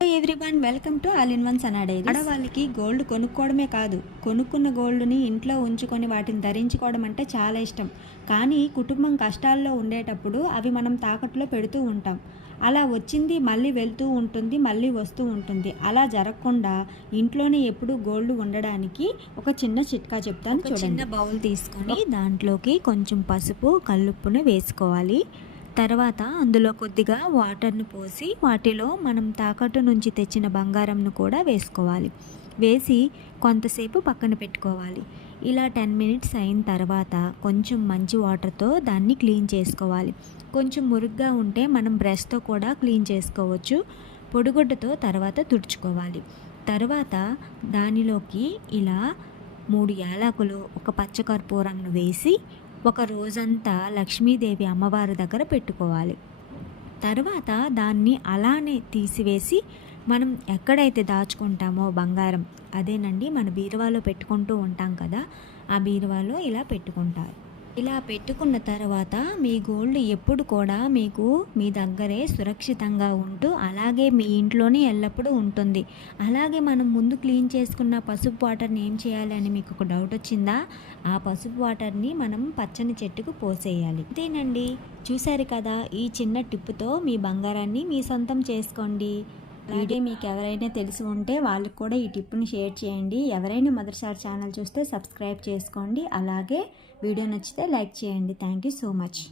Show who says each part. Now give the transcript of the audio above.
Speaker 1: Everyone welcome to all in one Sana diary ఆడవాళ్ళకి gold కొనుక్కోవడమే కాదు కొనుక్కున్న గోల్డ్ని ఇంట్లో ఉంచుకొని వాటిని ధరించుకోవడం అంటే చాలా ఇష్టం. కానీ కుటుంబం కష్టాల్లో ఉండేటప్పుడు అవి మనం తాకట్లో పెడుతూ ఉంటాం. అలా వచ్చింది మళ్ళీ వెళ్తూ ఉంటుంది మళ్ళీ వస్తూ ఉంటుంది. అలా జరగకుండా ఇంట్లోనే ఎప్పుడు గోల్డ్ ఉండడానికి ఒక చిన్న చిట్కా చెప్తాను
Speaker 2: చిన్న బౌల్ తీసుకొని దాంట్లోకి కొంచెం పసుపు కల్లుప్పును వేసుకోవాలి. తర్వాత అందులో కొద్దిగా వాటర్ను పోసి వాటిలో మనం తాకట్టు నుంచి తెచ్చిన బంగారంను కూడా వేసుకోవాలి. వేసి కొంతసేపు పక్కన పెట్టుకోవాలి. ఇలా టెన్ మినిట్స్ అయిన తర్వాత కొంచెం మంచి వాటర్తో దాన్ని క్లీన్ చేసుకోవాలి. కొంచెం మురుగ్గా ఉంటే మనం బ్రష్తో కూడా క్లీన్ చేసుకోవచ్చు. పొడిగుడ్డతో తర్వాత తుడుచుకోవాలి. తర్వాత దానిలోకి ఇలా మూడు యాలకులు ఒక పచ్చకర్పూరంను వేసి ఒక రోజంతా లక్ష్మీదేవి అమ్మవారి దగ్గర పెట్టుకోవాలి. తర్వాత దాన్ని అలానే తీసివేసి మనం ఎక్కడైతే దాచుకుంటామో బంగారం అదేనండి మన బీరువాలో పెట్టుకుంటూ ఉంటాం కదా ఆ బీరువాలో ఇలా పెట్టుకుంటారు. ఇలా పెట్టుకున్న తర్వాత మీ గోల్డ్ ఎప్పుడు కూడా మీకు మీ దగ్గరే సురక్షితంగా ఉంటూ అలాగే మీ ఇంట్లోనే ఎల్లప్పుడూ ఉంటుంది. అలాగే మనం ముందు క్లీన్ చేసుకున్న పసుపు వాటర్ని ఏం చేయాలి అని మీకు ఒక డౌట్ వచ్చిందా? ఆ పసుపు వాటర్ని మనం పచ్చని చెట్టుకు పోసేయాలి. అంతేనండి చూశారు కదా ఈ చిన్న టిప్పుతో మీ బంగారాన్ని మీ సొంతం చేసుకోండి.
Speaker 1: వీడియో మీకు ఎవరైనా తెలిసి ఉంటే వాళ్ళకి కూడా ఈ టిప్ని షేర్ చేయండి. ఎవరైనా మొదటిసారి ఛానల్ చూస్తే సబ్స్క్రైబ్ చేసుకోండి. అలాగే వీడియో నచ్చితే లైక్ చేయండి. Thank you so much.